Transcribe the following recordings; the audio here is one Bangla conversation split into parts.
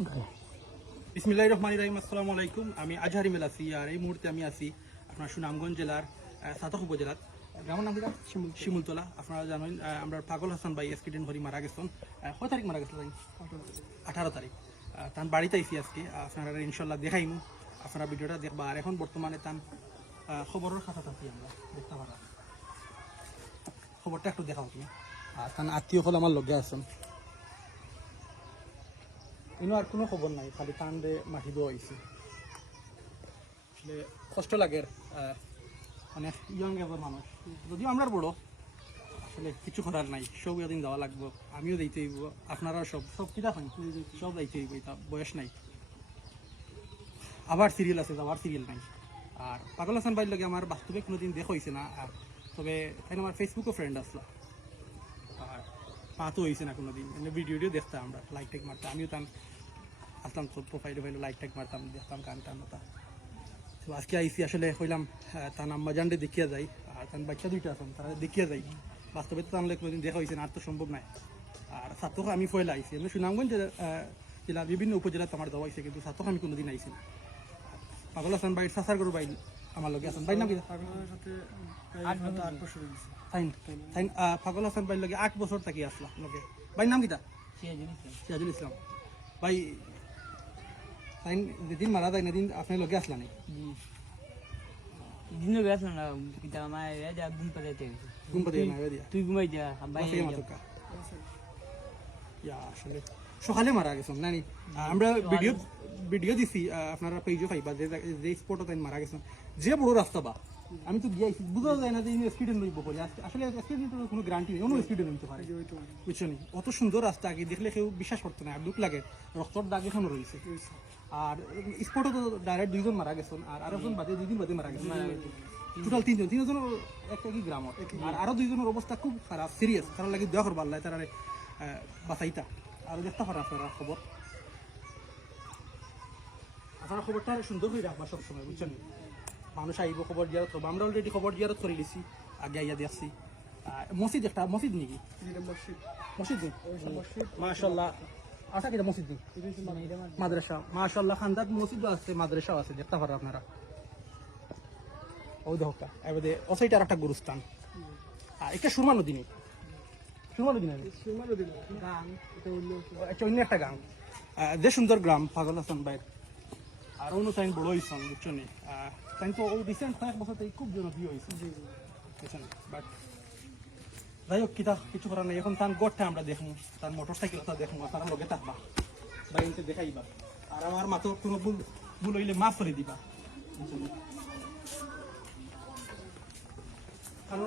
বিসমিল্লাহ রহমান রাহিম আসসালামু আলাইকুম। আমি আজহারি মেল আছি আর এই মুহূর্তে আমি আছি আপনার সুনামগঞ্জ জেলার সাতক উপজেলার গ্রামের নাম শিমুলতলা। আপনারা জানেন আমরা পাগল হাসান ভাই এক্সিডেন্ট হরি মারা গেছেন। কয় তারিখ মারা গেছিল আঠারো তারিখ। তার বাড়িতে আইসি আজকে। আপনারা ইনশাল্লাহ দেখাইমু। আপনারা ভিডিওটা দেখবা। আর এখন বর্তমানে তার আহ, খবরের খাতা থাকি আমরা দেখতে পারা। খবরটা একটু দেখাও তুমি। আর তার আত্মীয় হল আমার লগে আছেন। ইনো আর কোনো খবর নাই, খালি টান দে দেওয়া হয়েছে কষ্ট লাগে মানে ইয়ং এজের মানুষ যদিও আমরা বড়, আসলে কিছু করার নাই সব এদিন যাওয়া লাগবো, আমিও দিতে হইব আপনারাও সব সব কিতা পাই সব দিতে হইব এটা বয়স নাই। আবার সিরিয়াল আছে আবার সিরিয়াল নাই। আর পাগল হাসান ভাইয়ের লগে আমার বাস্তবে কোনোদিন দেখা হয়েছে না, আর তবে তাই আমার ফেসবুকও ফ্রেন্ড আসলো আর পাতো হয়েছে না কোনোদিন ভিডিও টিডিও দেখতাম আমরা লাইক টেক মারতাম আমিও তাম আসলাম তো প্রোফাইলে ফাইলে লাইক টাইক মারতাম দেখতাম গান টান হতা। তো আজকে আইসি আসলে হইলাম তার আম্মা জানলে দেখিয়া যাই আর তার বাচ্চা দুইটা আছেন তারা দেখিয়া যাই। বাস্তবে তো তাহলে কোনোদিন দেখা হয়েছে না আর তো সম্ভব নাই। আর সাতক আমি ফয়লা আইসি আমি সুনামগঞ্জ জেলার বিভিন্ন উপজেলাতে আমার দেওয়া হয়েছে কিন্তু সাতক আমি কোনোদিন আইসি না। পাগল হাসান ভাই সাসার গরু ভাই আমার লগে আছেন। ভাই নাম কি? ফাইন ফাইন পাগল হাসান ভাই লগে আট বছর থাকি আসলা লগে। ভাই নাম কিটা? সিরাজুল ইসলাম। ভাই ফাইন যেদিন মারা যায় আপনি লগে আসলা নাই দিনও গেছ না আমার ঘুম ঘুম পাতে না দিয়া। তুই ঘুমাই যা ভাই ইয়া আসলে সকালে মারা গেছেন না? আমরা ভিডিও ভিডিও দিছি আপনারা পেজও পাইবা যে যে তাই মারা গেছেন যে বড় রাস্তা বা আমি তো গিয়েছি বুঝা যায় না যে ইনি স্পিডে লইব বলে আসলে কোনো গ্যারান্টি নেই অন্য স্পিডে লইতে পারে বুঝছ নি? অত সুন্দর রাস্তা আগে দেখলে কেউ বিশ্বাস করতে না আর দুঃখ লাগে। রক্তর দাগ এখনও রয়েছে আর স্পটে তো ডাইরেক্ট দুইজন মারা গেছেন আর আরেকজন বাদে দুই দিন বাদে মারা গেছেন। টোটাল তিনজন তিনজন একটা কি গ্রামত। আর আরও দুইজনের অবস্থা খুব খারাপ সিরিয়াস কারণ লাগি দেওয়া করবার লাই তারা বাঁচাইতা। আর দেখতে পারেন আপনারা খবর। আপনারা খবরটা সুন্দর করে রাখবা সবসময় বুঝছেন? মানুষ আইব খবর জিয়ারত করব আমরা অলরেডি খবর জিয়ারত করে লিছি আগে আইয়া দেখছি মসজিদ একটা মসজিদ নাকি? মসজিদ। নেই মাশাল্লাহ। আশা কিটা মসজিদ মাদ্রাসা। মাশাল্লাহ খান্দাত মসজিদও আছে মাদ্রাসাও আছে দেখতে পারেন আপনারা। ওই দেখো এবারে অসাইটার একটা গুরুস্থান। আর এটা সুরমা নদী নেই। সুরমা নদী নেই? এটা অন্য একটা গান যে সুন্দর গ্রাম পাগল হাসান বাইর আর অন্য তাই বড় হয়েছেন বুঝছ নি? তাই তো রিসেন্ট কয়েক বছর থেকে খুব জনপ্রিয় হয়েছে বুঝছেন বাট যাই হোক কিতা, কিছু করার নাই। এখন তার গড়টা আমরা দেখব তার মোটর সাইকেলটা দেখব তার লগে থাকবা বাইনতে দেখাইবা। আর আমার মাত্র কোনো ভুল ভুল হইলে মাফ করে দিবা? কারণ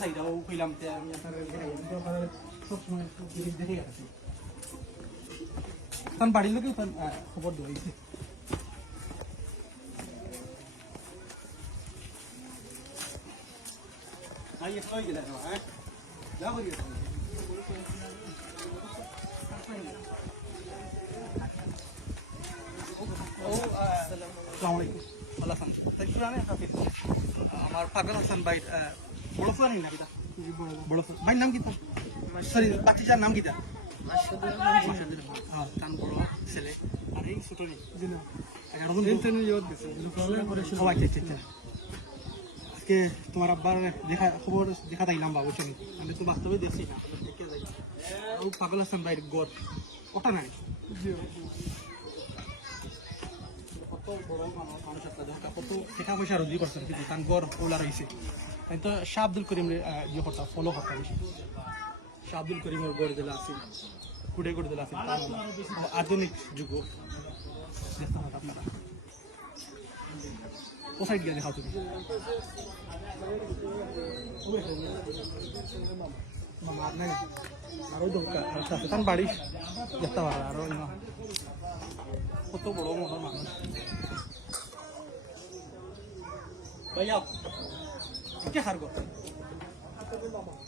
চাই ও কইলাম যে আমি তার খবর আমার পাগল হাসান ভাই বড় ফুয়ানি না কিতা বড় ভাই নাম কিতা সরি বাচ্চার নাম কিতা হ্যাঁ তার বড় ছেলে আর এই জন ও আচ্ছা আচ্ছা আচ্ছা আজকে তোমার আব্বার দেখা খবর দেখা তাইলাম বাবু শুনি আমি তো বাস্তবে দেখছি না পাগল হাসান ভাইয়ের গড় ওটা নাই। কত কত টাকা রুজি তো করিম ইয়ে ফলো আছে আধুনিক যুগ। আপনারা। তুমি? আচ্ছা আচ্ছা কত বড় মনের মানুষ ভাইয়া কে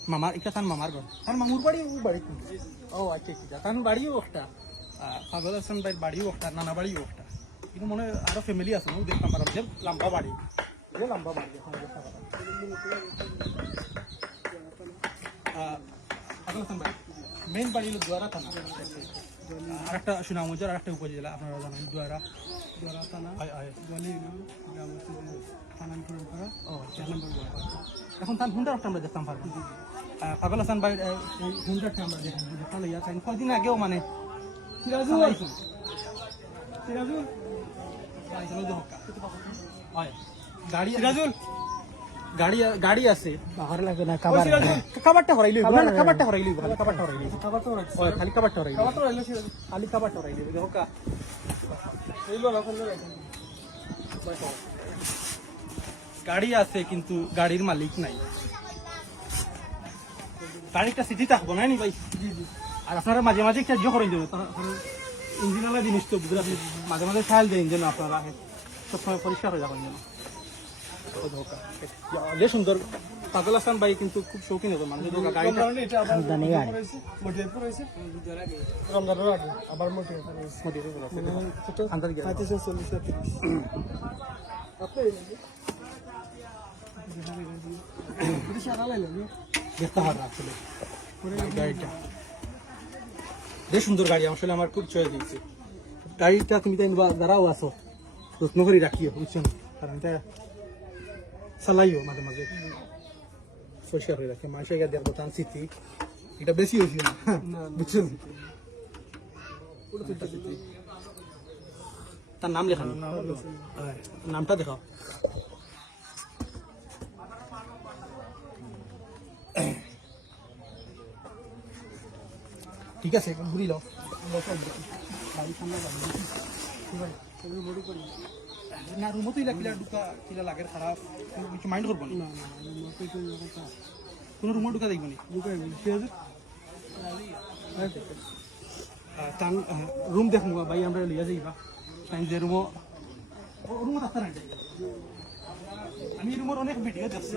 মামার এটা তার মামার ঘর তার মামুর বাড়ি ও বাড়ি? ও আচ্ছা আচ্ছা তার বাড়িও একটা পাগল হাসান ভাই বাড়িও একটা নানা বাড়িও একটা কিন্তু মনে হয় আরও ফ্যামিলি আছে দেখতাম পারাম লম্বা বাড়ি লম্বা বাড়ি হ্যাঁ মেন বাড়ি হলো দুয়ারা থানা। আর একটা সুনামগঞ্জ আর একটা উপজেলা আপনারা জানেন দুয়ারা। দ্বারা থানা। ইউনিয়ন গ্রাম হচ্ছে স্থানান্তরণ করা। ও চার নম্বর এখন তার হুন্ডার একটা আমরা দেখতাম পারব পাগল হাসান ভাই হুন্ডারটা আমরা দেখি দেখতে লইয়া চাই কদিন আগেও মানে সিরাজুল! সিরাজুল! হয়। গাড়ি সিরাজুল! গাড়ি গাড়ি আছে। লাগে না খাবারটা হরাইলি না খাবারটা হরাইলি খালি খাবারটা হরাইলি। খালি খাবারটা হরাইলি। খালি খাবারটা হরাইলি। দেখো কা এইলো না গাড়ি আছে কিন্তু গাড়ির মালিক নাই। গাড়িটা সিটি থাকব না নি ভাই? আর আপনারা মাঝে মাঝে একটা করেন দেবেন ইঞ্জিনালা জিনিস তো বুঝলে আপনি মাঝে মাঝে খেয়াল দেন যেন আপনারা সবসময় পরিষ্কার হয়ে যাবেন যেন। ধোকা। যে সুন্দর। পাগল হাসান ভাই কিন্তু খুব শৌখিন হতো ধোকা গাড়িটা আবার গাড়ি। রমজানের আগে পঁয়ত্রিশ চল্লিশ দেখতে হবে আসলে। গাড়িটা। বেশ সুন্দর গাড়ি আসলে আমার খুব চয়েস দিয়েছে। গাড়িটা তুমি তাই বা- দাঁড়াও আছো। যত্ন করে রাখিও বুঝছেন? কারণ এটা চালাইও মাঝে মাঝে পরিষ্কার করে রাখে। মাসে গিয়ে দেখব তার স্মৃতি এটা বেশি হয়েছিল না বুঝছেন তার নাম লেখানো হ্যাঁ, নামটা দেখাও। ঠিক আছে ঘুরি লও না রুমও তো ইলা কিলা ঢুকা কিলা লাগের খারাপ কিছু মাইন্ড করব না। কোনো রুমও ঢুকা দেখব নি। তান রুম দেখব ভাই আমরা লিয়া যাইবা। তাই যে রুমও রুমও নাই। আমি রুমের অনেক ভিডিও দেখছি।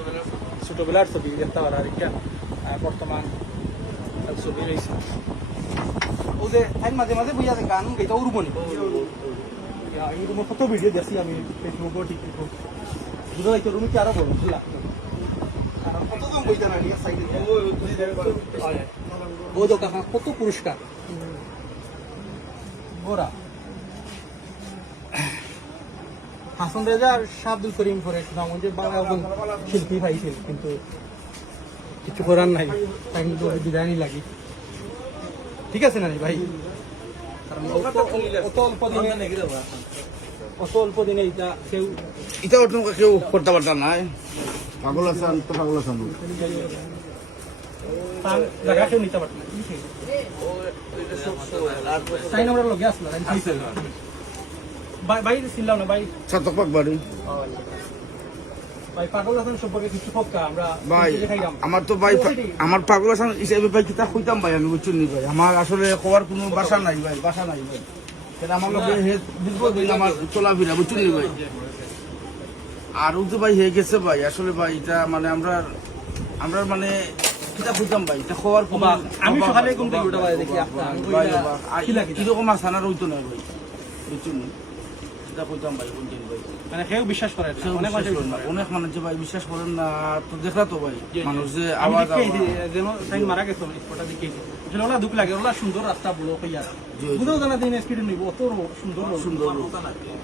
ছোটবেলার ছবি দেখতে পারা আর এটা আর বর্তমান ছবি রয়েছে। ও যে আইন মাঝে মাঝে বুঝা আছে গান গাইতে ওর বনি এই রুমে কত ভিডিও দেখছি আমি ফেসবুকও টিকটকও বুঝা যাইতো কি আরও না ও তো কাকা কত পুরস্কার। গোরা হাসান রেজা আর শাহ আব্দুল করিম করে সুনামগঞ্জে বাংলা শিল্পী পাইছিল কিন্তু কিছু করার নাই। তাই কিন্তু বিদায় লাগি। ঠিক আছে না ভাই? কারণ অত অল্প দিনে অত অল্প দিনে এটা কেউ এটা তোমাকে কেউ করতে পারতাম না পাগল আছেন তো পাগল কেউ নিতে পারত ভাই ভাই ছিলাম না ভাই। সাতক পাক বাড়ি। ভাই পাগল আছেন সম্পর্কে কিছু আমরা ভাই নিজে আমার তো ভাই আমার পাগল আছেন হিসেবে ভাই কিতা কইতাম ভাই আমি বুঝছি নি ভাই। আমার আসলে কোয়ার কোনো বাসা নাই ভাই বাসা নাই ভাই। আমার লগে হে দীর্ঘদিন আমার চলাফেরা বুঝছি নি ভাই? আর ও তো ভাই হয়ে গেছে ভাই আসলে ভাই এটা মানে আমরা আমরা মানে কিতা কইতাম ভাই এটা খাওয়ার কোনো আমি সকালে ঘুম থেকে উঠে ভাই দেখি আপনার নাই, ওই ভাই, না, অভাব। আর খিলা খিলা। এরকম আসানা রইতো না ভাই বুঝছি কইতাম ভাই ভাই। মানে কেউ বিশ্বাস করে না অনেক মানুষ অনেক মানুষ যে ভাই বিশ্বাস করেন না তো দেখলা তো ভাই জি, জি। মানুষ যে আওয়াজ দেখি এই আওয়াজ- যে যেন তাই মারা গেছে স্পটটা দেখি আসলে ওলা দুঃখ লাগে ওলা সুন্দর রাস্তা বলো কইয়া। জি, জি। জানা দিন স্পিড নিব অত সুন্দর সুন্দর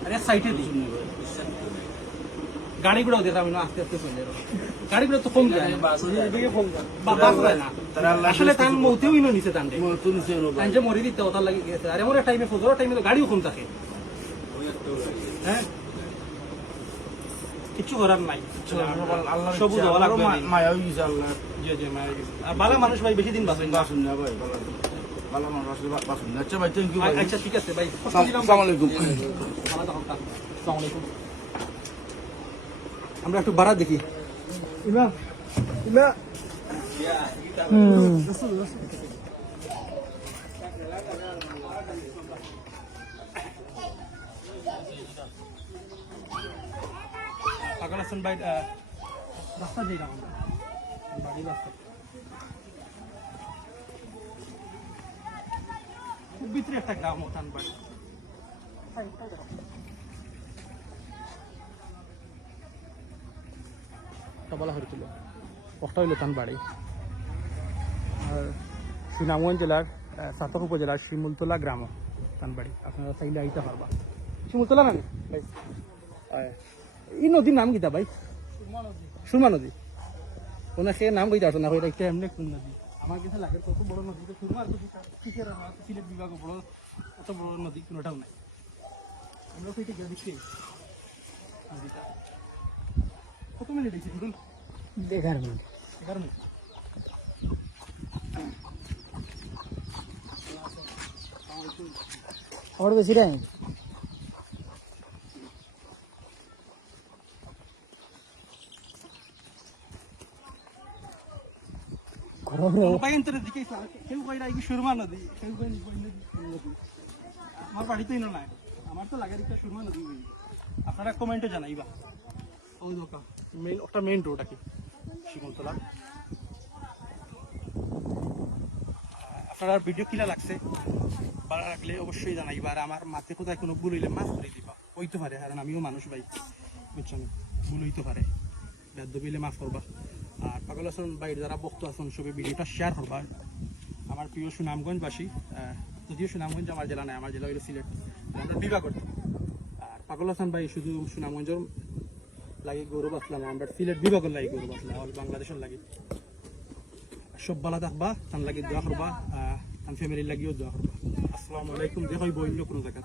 আরে সাইডে দিই গাড়িগুলো দেখলাম না আস্তে আস্তে চলে। গাড়িগুলো তো কম যায়। আসলে তার মৌতেও ইনো নিচে টান দেয় তো নিচে এলো ভাই। তাই যে মরে দিতে লাগি গেছে। আর এমন টাইমে ফজর টাইমে তো গাড়িও কম থাকে। হ্যাঁ? কিছু করার নাই। সবুজ হওয়া লাগবে মায়া হয়ে গেছে আল্লাহ জি জি মারা গেছে। আর ভালো মানুষ ভাই বেশি দিন বাঁচেন না। বাসুন না ভাই ভালো- ভালো মানুষ আসলে বা- বাসুন না। আচ্ছা ভাই থ্যাংক ইউ আচ্ছা ঠিক আছে ভাই। আসসালামু আলাইকুম। আসসালামু আলাইকুম। আমরা একটু বাড়া দেখি। ইমা ইমা। হুম। হাসান ভাই আহ, রাস্তা যাই না বাড়ি রাস্তা। খুব ভিতরে একটা গ্রাম ওঠান বাড়ি বলা হয়েছিল। একটা হইল তান বাড়ি। আর সুনামগঞ্জ জেলার আহ, উপজেলার শিমুলতলা গ্রাম তান বাড়ি। আপনারা চাইলে আইতে পারবা। শিমুলতলা না। এই নদীর নাম কিতা ভাই? সুরমা নদী। ওনাকে নাম কইতে আসো না কইটা একটা এমনি কোন নদী আমার কাছে লাগে কত বড় নদী তো সুরমা আর আমার সিলেট বিভাগ বড় অত বড় নদী কোনোটাও নাই। আমরা দেখছি নদীটা। কত মিনিট দেখছি ধরুন এগারো মিনিট। এগারো মিনিট। আমার বেশি টাইম আপনারা আপনারা ভিডিও কিলা লাগছে ভালো লাগলে অবশ্যই জানাইবা আর আমার মাতে কোথায় কোনো ভুল হইলে মাফ করে দিবা হইতে পারে কারণ আমিও মানুষ ভাই বুঝছেন ভুল হইতে পারে বেদ মাফ করবা পাগল আসন বাইরে যারা ভিডিওটা শেয়ার করবা আমার প্রিয় সুনামগঞ্জবাসী যদিও সুনামগঞ্জ আমার জেলা নাই, আমার জেলা সিলেট। আমরা বিবাহ আর পাগল হাসান ভাই, শুধু সুনামগঞ্জের লাগে গৌরব আসলাম, আমরা সিলেট বিভাগের লাগে গৌরব আসলাম, আর বাংলাদেশের লাগে। সব ভালো থাকবা, তার লাগে দোয়া করবা তার ফ্যামিলির লাগিও দোয়া করবা। আসসালামু আলাইকুম, দেখাইব অন্য কোনো জায়গা